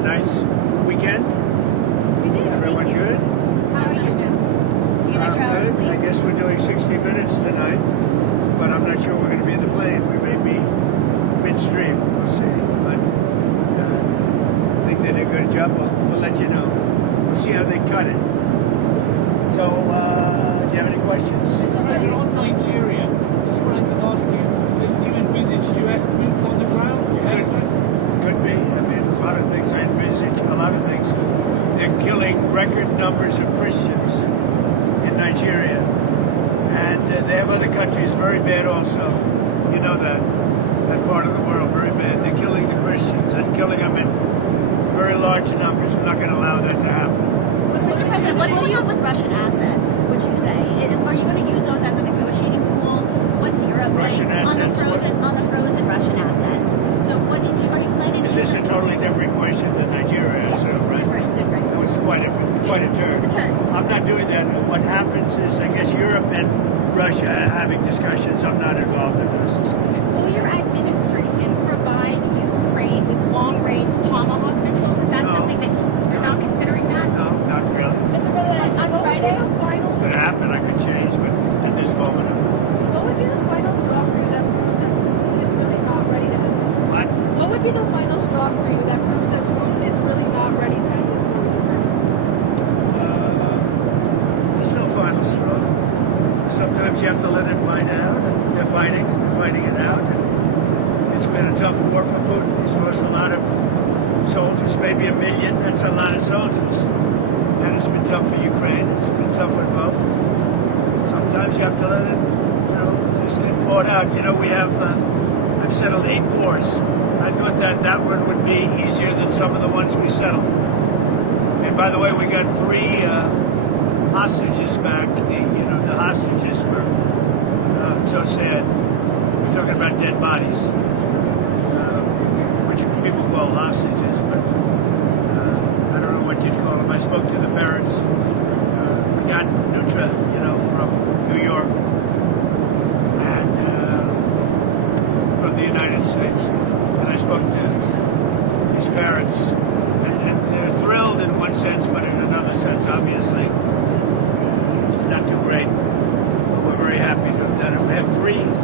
a nice weekend? We did. Everyone Thank you. good? How are you? Do you get your hours Good. sleep? I guess we're doing 60 minutes tonight, but I'm not sure we're going to be in the plane. We may be midstream. We'll see. But I think they did a good job. We'll let you know. We'll see how they cut it. So, do you have any questions? Mr. President, on Nigeria, just wanted to ask you, do you envisage US boots on the ground or airstrips? Could be. I mean, a lot of things I envisage, a lot of things. They're killing record numbers of Christians in Nigeria. And they have other countries very bad also. You know that part of the world, very bad. They're killing the Christians and killing them in very large numbers. We're not going to allow that to happen. Mr. President, what do you have with Russian assets, would you say? Are you going to use those as a negotiating tool? What's Europe Russian saying assets, on the frozen Russian assets? So what are you planning to Is this a totally different question than Nigeria asked, right? Different. It was quite a turn. I'm not doing that. What happens is, I guess Europe and Russia are having discussions. I'm not involved in those discussions. Will your administration provide Ukraine with long-range Tomahawk missiles? Is that something that you're not considering that? No, not really. Mr. President, on Friday, It could happen. I could change, but at this moment, I'm not. what would be the final straw for you that proves that Putin is really not ready to end this war? What? What would be the final straw for you that proves that Putin is really not ready to end this war? There's no final straw. Sometimes you have to let it find out. And they're fighting it out. And it's been a tough war for Putin. He's lost a lot of soldiers, maybe 1 million. That's a lot of soldiers. And it's been tough for Ukraine. It's been tough for both. Sometimes you have to let it, just get bought out. We have, I've settled 8 wars. I thought that one would be easier than some of the ones we settled. And by the way, we got 3 hostages back. The hostages were so sad. We're talking about dead bodies, which people call hostages, but I don't know what you'd call them. I spoke to the parents. We got Nutra, from New York and from the United States. And I spoke to his parents, and they're thrilled in one sense, but in another sense, obviously, it's not too great. But we're very happy to have done it.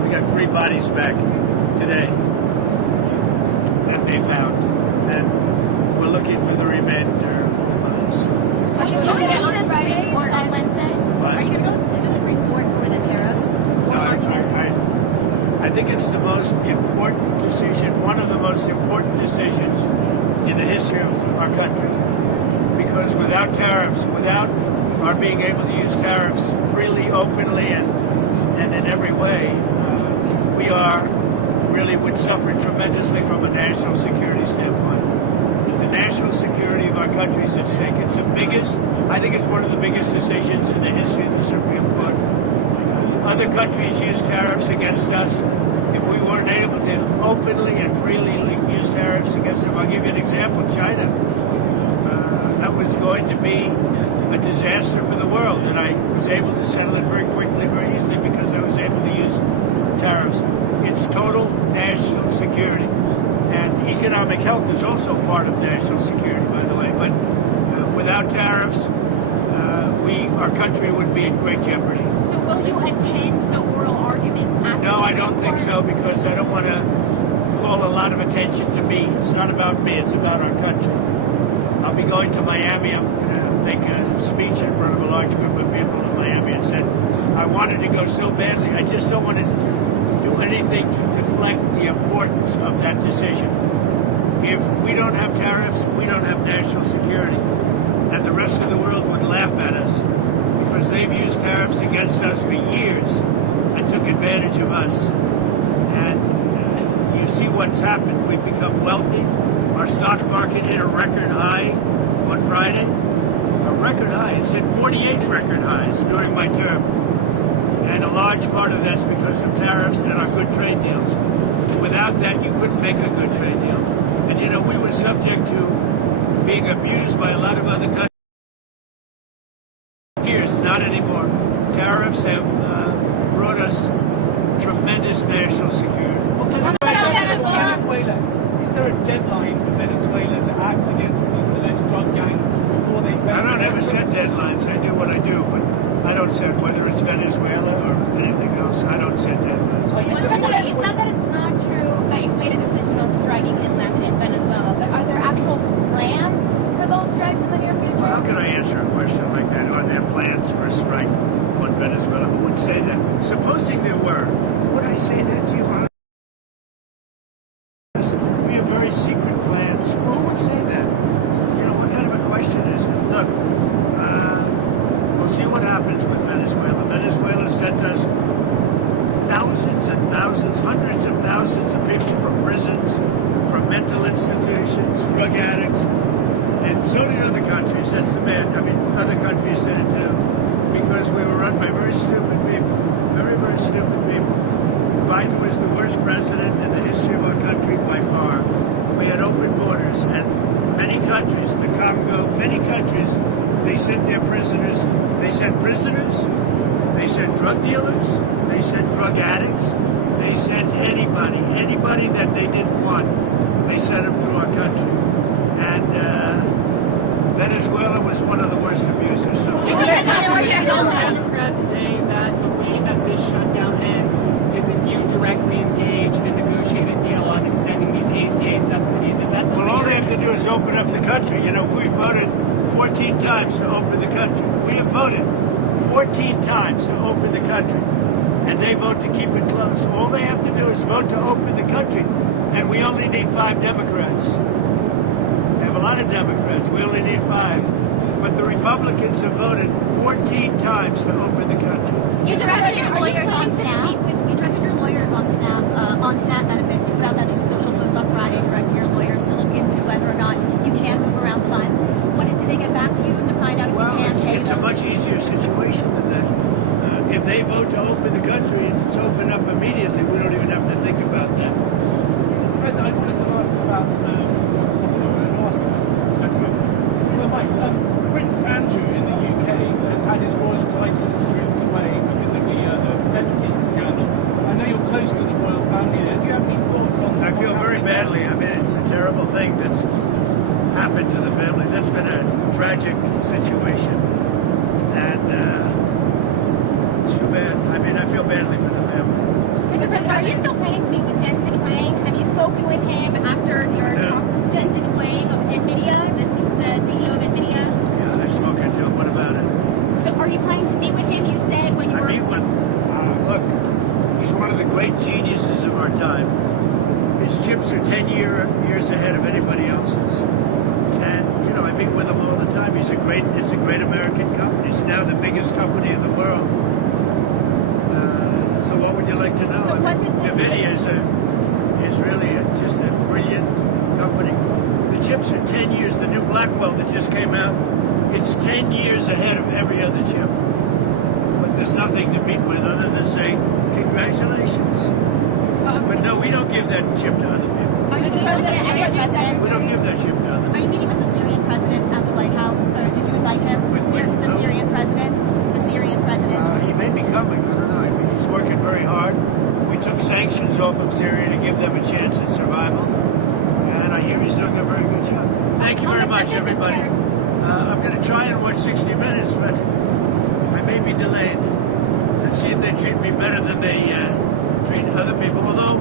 We got 3 bodies back today that they found, and we're looking for the remainder of the bodies. Are you going to go to the Supreme Court on Wednesday? What? Are you going to go to the Supreme Court for the tariffs? No, I think it's the most important decision, one of the most important decisions in the history of our country. Because without tariffs, without our being able to use tariffs freely, openly, and in every way, we really would suffer tremendously from a national security standpoint. The national security of our country is at stake. It's the biggest, I think it's one of the biggest decisions in the history of the Supreme Court. Other countries use tariffs against us. If we weren't able to openly and freely use tariffs against them, I'll give you an example, China. That was going to be a disaster for the world, and I was able to settle it very quickly, very easily, because I was able to use tariffs. It's total national security. And economic health is also part of national security, by the way. But without tariffs, our country would be in great jeopardy. So will you attend the oral arguments at No, I don't think so, because I don't want to call a lot of attention to me. It's not about me, it's about our country. I'll be going to Miami. I'm going to make a speech in front of a large group of people in Miami, and said I wanted to go so badly. I just don't want to do anything to deflect the importance of that decision. If we don't have tariffs, we don't have national security. And the rest of the world would laugh at us, because they've used tariffs against us for years and took advantage of us. And you see what's happened. We've become wealthy. Our stock market hit a record high on Friday. A record high. It's hit 48 record highs during my term. And a large part of that's because of tariffs and our good trade deals. Without that, you couldn't make a good trade deal. And we were subject to being abused by a lot of other countries. Years, not anymore. Tariffs have brought us tremendous national security. Venezuela, is there a deadline for Venezuela to act against very secret plans. Well, who would say that? You know, what kind of a question is it? Look, we'll see what happens with Venezuela. Venezuela sent us thousands and thousands, hundreds of thousands of people from prisons, from mental institutions, drug addicts, and so did other countries. That's the bad. I mean, other countries did it too, because we were run by very stupid people, very, very stupid people. Biden was the worst president in the history of our country by far. We had open borders, and many countries, the Congo, many countries, they sent their prisoners. They sent prisoners. They sent drug dealers. They sent drug addicts. They sent anybody that they didn't want. They sent them through our country. And Venezuela was one of the worst abusers. Democrats say that the way that this shutdown ends is if you directly engage and negotiate a deal on extending these ACA subsidies. Is that something? Well, all they have to do is open up the country. You know, we voted 14 times to open the country. We have voted 14 times to open the country, and they vote to keep it closed. All they have to do is vote to open the country, and we only need 5 Democrats. We have a lot of Democrats. We only need 5. But the Republicans have voted 14 times to open the country. You directed your lawyers on Snap. You directed your lawyers on Snap benefits. You put out that True Social post on Friday, directing your lawyers to look into whether or not you can move around funds. What did they get back to you to find out if Well, you can pay it's a those? much easier situation than that. If they vote to open the country, it's open up immediately. We don't even have to think about that. Mr. President, I wanted to ask about Prince Andrew in the UK has had his royal title stripped away because of the Epstein scandal. I know you're close to the royal family there. Do you have any thoughts on I feel very badly. I mean, it's a terrible thing that's happened to the family. That's been a tragic situation. And it's too bad. I mean, I feel badly for the family. Mr. President, are you still planning to meet with Jensen Huang? Have you spoken with him after your talk? Jensen Huang of Nvidia, the CEO of Nvidia? Yeah, I've spoken to him. What about it? So are you planning to meet with him? You said when you I were... mean, look, he's one of the great geniuses of our time. His chips are 10 years ahead of anybody else's. And, you know, I meet with him all the time. It's a great American company. It's now the biggest company in the world. So what would you like to know? So what does that Nvidia is really just a brilliant company. The chips are 10 years. The new Blackwell that just came out, it's 10 years ahead of every other chip. But there's nothing to meet with other than say, congratulations. But no, we don't give that chip to other people. Are you meeting with the Syrian president? We don't give that chip to other Are you meeting with the Syrian president at the White House? Or did you invite him? The Syrian president? The Syrian president? He may be coming. I don't know. I mean, he's working very hard. We took sanctions off of Syria to give them a chance at survival. And I hear he's doing a very good job. Thank you very much, everybody. I'm going to try and watch 60 Minutes, but I may be delayed. Let's see if they treat me better than they treat other people. Although,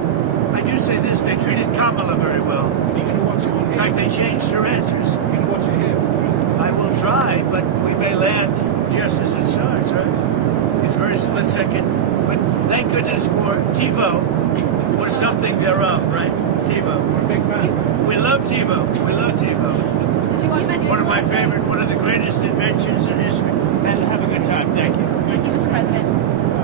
I do say this, they treated Kamala very well. You're going to watch it on In fact, they changed her answers. You're going to watch it here, Mr. President. I will try, but we may land just as it starts, right? It's very split second. But thank goodness for TiVo, or something thereof, right? TiVo. We're a big fan. We love TiVo. We love TiVo.